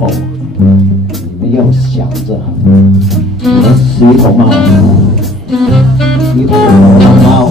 候，你们要想着，你们是一头猫，一头流浪猫。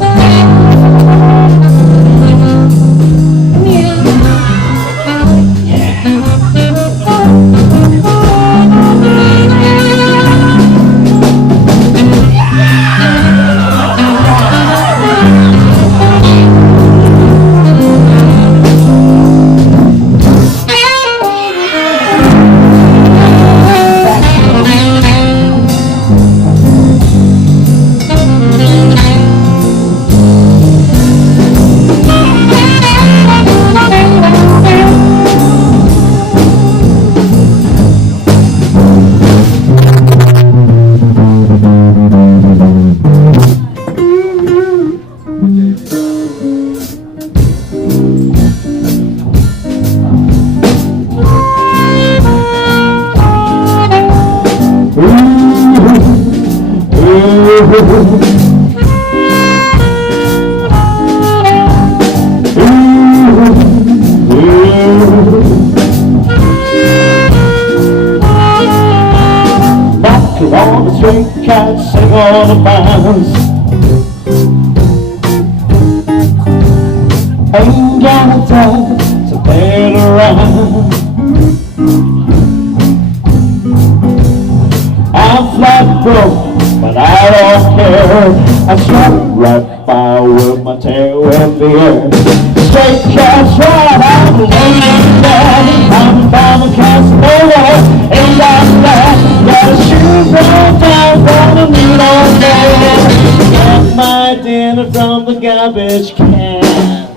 Knocking on the street, can't sing on the bounce. Ain't got a time to play around. I'm flat broke, but I don't care. I strut right by with my tail in the air. Straight cash right, I'm laying down. I'm a diamond cast nowhere. Ain't got that. Got a shoe broke down from the needle man. Got my dinner from the garbage can.